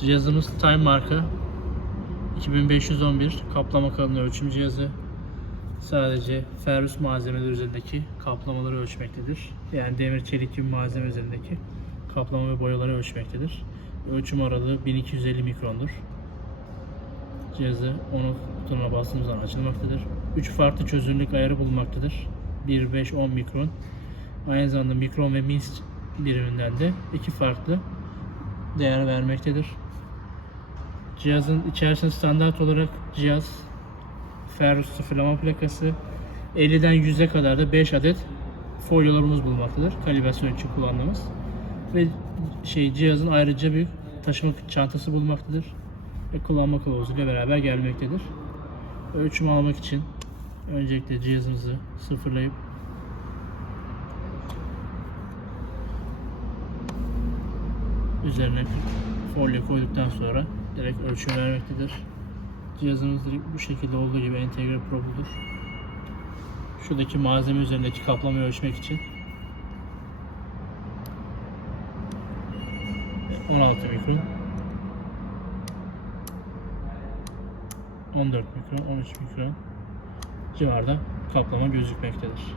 Cihazımız Time marka 2511 kaplama kalınlığı ölçüm cihazı. Sadece ferrus malzemeler üzerindeki kaplamaları ölçmektedir. Yani demir çelik gibi malzeme üzerindeki kaplama ve boyaları ölçmektedir. Ölçüm aralığı 1250 mikrondur. Cihazı onu butonuna bastığımız zaman açılmaktadır. 3 farklı çözünürlük ayarı bulunmaktadır. 1, 5, 10 mikron. Aynı zamanda mikron ve mils biriminden de iki farklı değer vermektedir. Cihazın içerisinde standart olarak cihaz ferrus sıfırlama plakası 50'den 100'e kadar da 5 adet folyolarımız bulunmaktadır. Kalibrasyon için kullandığımız. Ve şey cihazın ayrıca bir taşıma çantası bulunmaktadır. Ve kullanma kılavuzu ile beraber gelmektedir. Ölçüm almak için öncelikle cihazımızı sıfırlayıp üzerine folyo koyduktan sonra direkt ölçüm vermektedir. Cihazımız direkt bu şekilde olduğu gibi entegre probudur. Şuradaki malzeme üzerindeki kaplamayı ölçmek için 16 mikron 14 mikron 13 mikron civarda kaplama gözükmektedir.